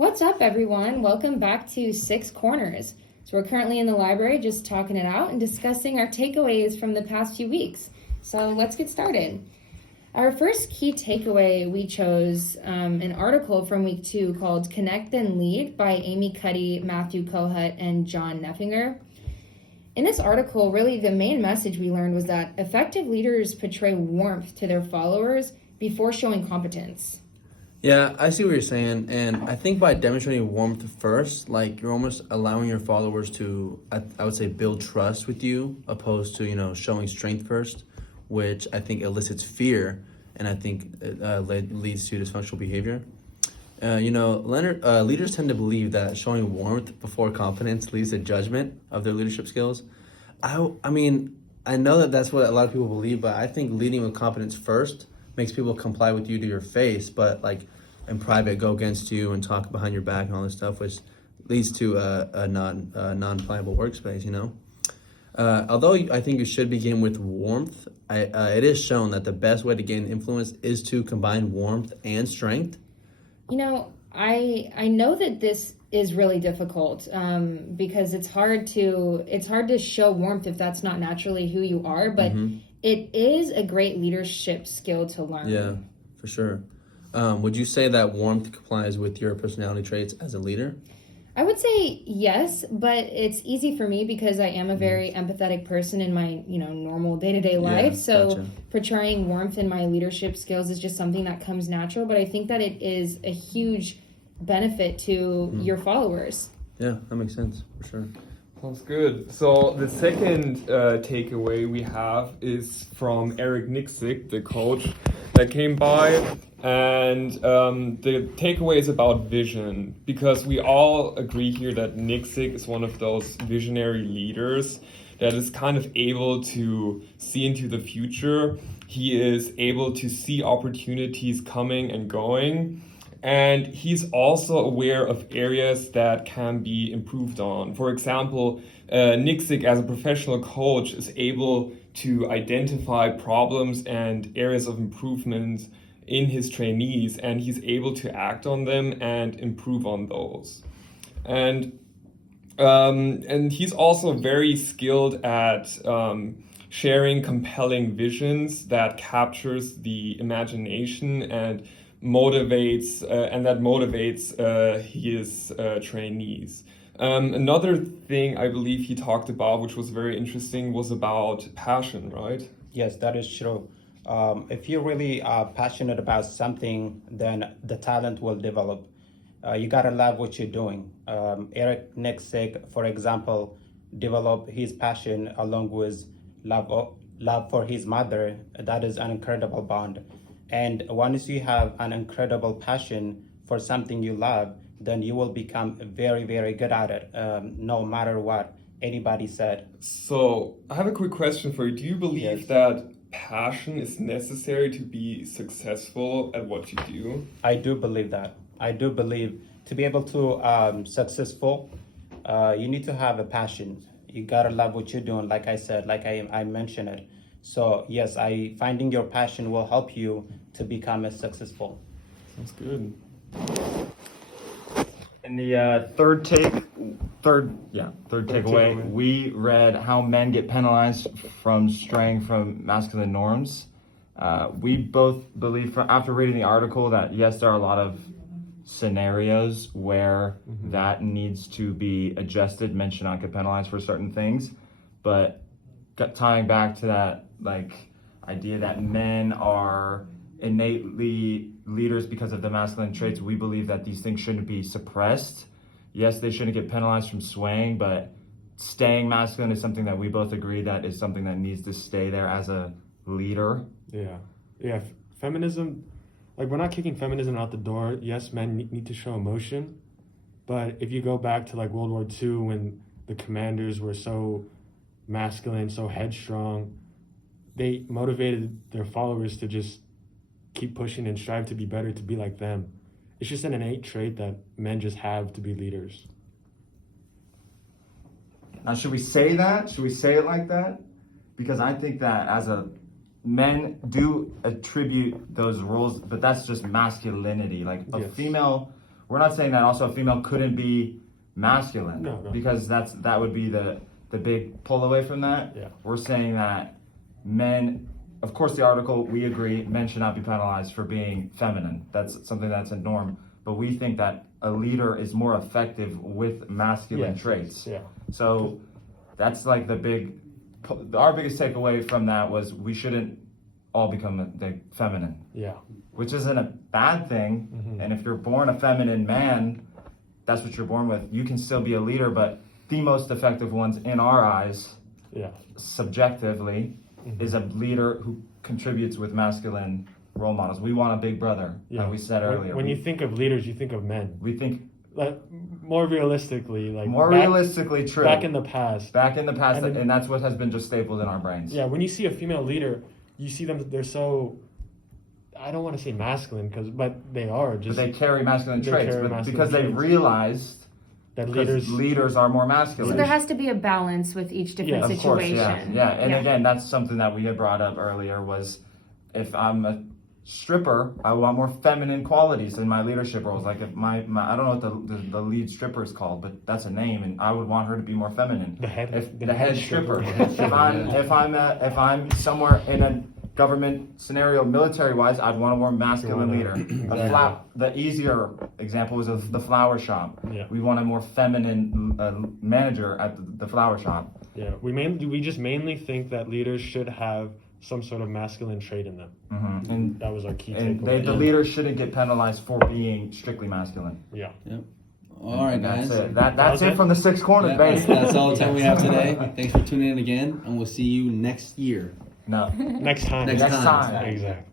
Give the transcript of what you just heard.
What's up, everyone? Welcome back to Six Corners. So we're currently in the library just talking it out and discussing our takeaways from the past few weeks. So let's get started. Our first key takeaway, we chose an article from week 2 called Connect and Lead by Amy Cuddy, Matthew Kohut, and John Neffinger. In this article, really the main message we learned was that effective leaders portray warmth to their followers before showing competence. Yeah, I see what you're saying, and I think by demonstrating warmth first, like you're almost allowing your followers to, I would say, build trust with you, opposed to showing strength first, which I think elicits fear, and I think leads to dysfunctional behavior. Leaders tend to believe that showing warmth before competence leads to judgment of their leadership skills. I mean, I know that that's what a lot of people believe, but I think leading with competence first makes people comply with you to your face, but like in private go against you and talk behind your back and all this stuff, which leads to a non-pliable workspace. Although I think you should begin with warmth, it is shown that the best way to gain influence is to combine warmth and strength. I know that this is really difficult because it's hard to show warmth if that's not naturally who you are, but it is a great leadership skill to learn. Yeah, for sure. Would you say that warmth complies with your personality traits as a leader? I would say yes, but it's easy for me because I am a very empathetic person in my, normal day-to-day life. So gotcha. Portraying warmth in my leadership skills is just something that comes natural, but I think that it is a huge benefit to your followers. Yeah, that makes sense, for sure. Sounds good. So the second takeaway we have is from Eric Nixick, the coach that came by. And the takeaway is about vision, because we all agree here that Nixick is one of those visionary leaders that is kind of able to see into the future. He is able to see opportunities coming and going. And he's also aware of areas that can be improved on. For example, Nixick, as a professional coach, is able to identify problems and areas of improvement in his trainees, and he's able to act on them and improve on those. And he's also very skilled at sharing compelling visions that captures the imagination and motivates his trainees. Another thing I believe he talked about, which was very interesting, was about passion, right? Yes, that is true. If you're really passionate about something, then the talent will develop. You gotta love what you're doing. Eric Nixick, for example, developed his passion along with love for his mother. That is an incredible bond. And once you have an incredible passion for something you love, then you will become very, very good at it, no matter what anybody said. So I have a quick question for you. Do you believe that passion is necessary to be successful at what you do? I do believe that. I do believe to be able to successful, you need to have a passion. You gotta love what you're doing, like I said, like I mentioned it. So yes, finding your passion will help you to become a successful. Sounds good. In the third takeaway, we read how men get penalized from straying from masculine norms. We both believe, after reading the article, that yes, there are a lot of scenarios where that needs to be adjusted. Men should not get penalized for certain things, but tying back to that idea that men are innately leaders because of the masculine traits, we believe that these things shouldn't be suppressed. Yes, they shouldn't get penalized from swaying, but staying masculine is something that we both agree that is something that needs to stay there as a leader. Yeah. Feminism, we're not kicking feminism out the door. Yes, men need to show emotion, but if you go back to World War II, when the commanders were so masculine, so headstrong, they motivated their followers to just keep pushing and strive to be better, to be like them. It's just an innate trait that men just have to be leaders. Now, should we say that? Should we say it like that? Because I think that men do attribute those roles, but that's just masculinity. A female we're not saying that also a female couldn't be masculine, No. because that would be the big pull away from that. Yeah. We're saying that men, of course, the article, we agree, men should not be penalized for being feminine. That's something that's a norm. But we think that a leader is more effective with masculine traits. Yeah. So that's like our biggest takeaway from that was we shouldn't all become the feminine, Yeah. which isn't a bad thing. Mm-hmm. And if you're born a feminine man, that's what you're born with. You can still be a leader, but the most effective ones in our eyes, Yeah. subjectively, Mm-hmm. is a leader who contributes with masculine role models. We want a big brother, Yeah. like we said earlier. When you think of leaders, you think of men. we think Like, more realistically, like more realistically true. back in the past. Back in the past, And then- and that's what has been just stapled in our brains. Yeah, when you see a female leader, you see them. They're so. I don't want to say masculine, but they are But just they carry masculine They traits, carry but masculine because they traits. realized that because leaders are more masculine. So there has to be a balance with each different Yeah, Of course, situation. yeah. And again, that's something that we had brought up earlier was if I'm a stripper, I want more feminine qualities in my leadership roles. Like if my I don't know what the lead stripper is called, but that's a name, and I would want her to be more feminine. The head- if the the head head stripper. stripper. If I'm somewhere in a government scenario, military wise, I'd want a more masculine leader. The easier example was of the flower shop. Yeah. We want a more feminine manager at the flower shop. Yeah, we just mainly think that leaders should have some sort of masculine trait in them. Mm-hmm. And That was our key And takeaway. the leaders shouldn't get penalized for being strictly masculine. Yeah. Yep. All right, guys. That's it. That's was it it? from the Six Corners, Yeah, baby. that's all the time we have today. Thanks for tuning in again, and we'll see you next year. No. Next time. Next time. Exactly.